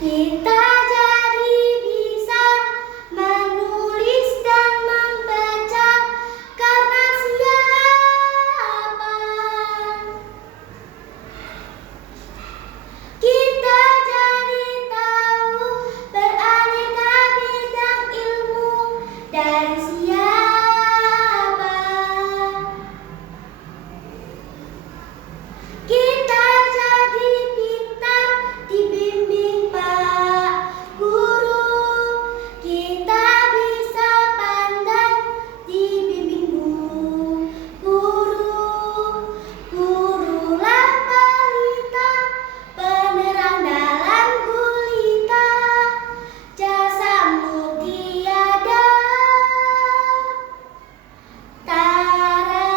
Kita jadi bisa menulis dan membaca karena siapa? Kita jadi tahu beraneka bidang ilmu dari siapa? Kita jadi pintar dibimbing Pak Guru. Kita bisa pandai dibimbing Bu Guru. Gurulah pelita, penerang dalam gulita. Jasamu tiada tara.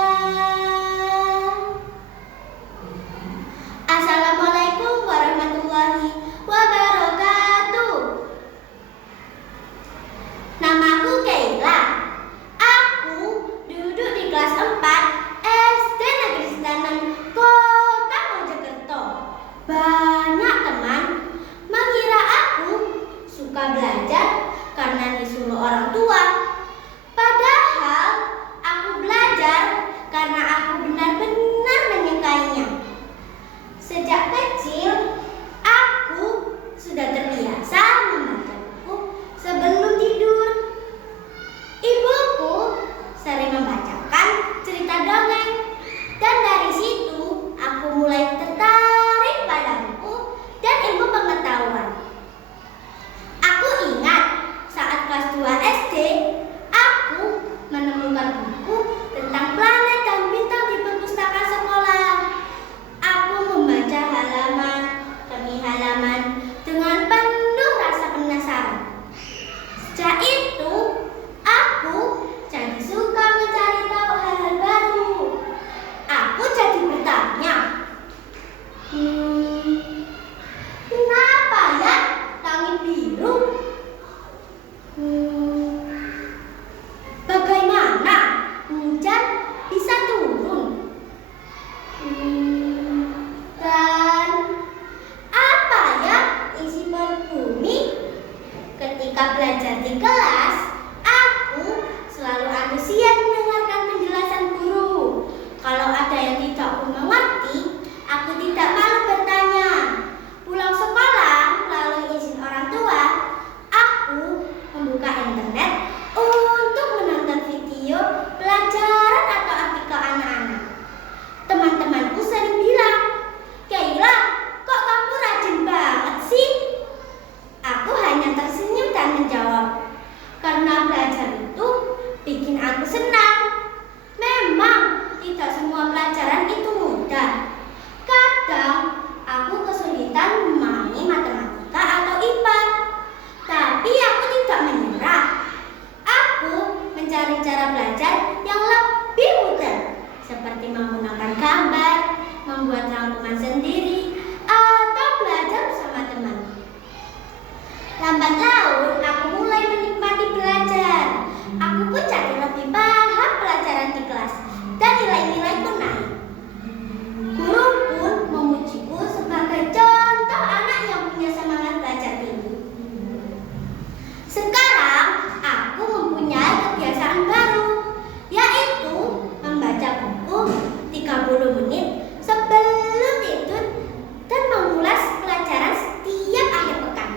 Assalamualaikum warahmatullahi wabarakatuh. Namaku Keila. Aku duduk di kelas 4 SD Negeri Setanan, Kota Mojokerto. Banyak teman mengira aku suka belajar karena disuruh orang tua. Padahal aku belajar karena aku benar-benar menyukainya. Sejak kecil, aku sudah terbiasa membaca buku sebelum tidur. Ibuku sering membacakan cerita dongeng, dan dari situ aku mulai tertarik pada buku dan ilmu pengetahuan. Aku ingat saat kelas 2 SD, aku menemukan buku tentang planet dan bintang di perpustakaan sekolah. Aku membaca halaman demi halaman dengan penuh rasa penasaran. Sejak itu, aku jadi suka mencari tahu hal-hal baru. Aku jadi bertanya, kenapa ya langit biru? Bagaimana hujan bisa turun? Dan apa ya isi perut bumi? Ketika belajar di kelas, aku selalu antusias mendengarkan penjelasan guru. Kalau ada yang tidak aku mengerti, aku tidak malu bertanya. Pulang sekolah melalui izin orang tua, aku membuka internet untuk menonton video pelajaran atau artikel anak-anak. Teman-temanku sering bilang, "Keila, kok kamu rajin banget sih?" Aku hanya tersenyum dan menjawab, "Karena belajar itu bikin aku senang." Memang tidak semua pelajaran itu mudah. Kadang aku kesulitan memahami matematika atau IPA. Tapi aku tidak menyerah. Aku mencari cara belajar yang lebih mudah, seperti menggunakan gambar, membuat rangkuman sendiri, atau belajar bersama teman. Lambat laun, aku mulai menikmati belajar. Aku pun jadi lebih paham pelajaran di kelas, dan nilai-nilai pun naik. Guru pun memujiku sebagai contoh anak yang punya semangat belajar tinggi. Sekarang, aku mempunyai kebiasaan baru, yaitu membaca buku 30 menit sebelum tidur dan mengulas pelajaran setiap akhir pekan.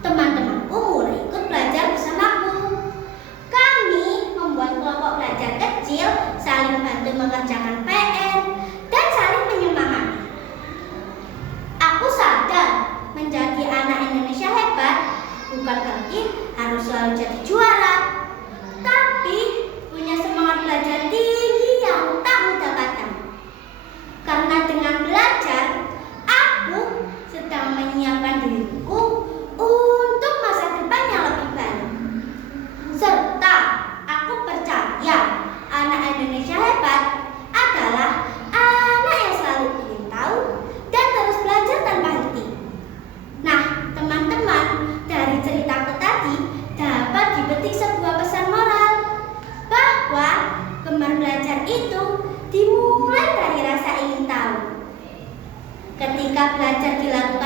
Teman-temanku mulai ikut belajar bersamaku. Kami membuat kelompok belajar kecil, saling bantu mengerjakan PR, dan saling menyemangati. Aku sadar menjadi anak Indonesia hebat bukan berarti harus selalu jadi juara, tapi punya semangat belajar tinggi yang tak mudah padam. Karena dengan belajar, aku sedang menyiapkan diriku untuk masa depan yang lebih baik. Serta aku percaya anak Indonesia hebat adalah anak yang selalu ingin tahu dan terus belajar tanpa henti. Nah, teman-teman, dari ceritaku tadi dapat dipetik sebuah pesan moral bahwa gemar belajar itu dimulai dari rasa ingin tahu. Ketika belajar dilakukan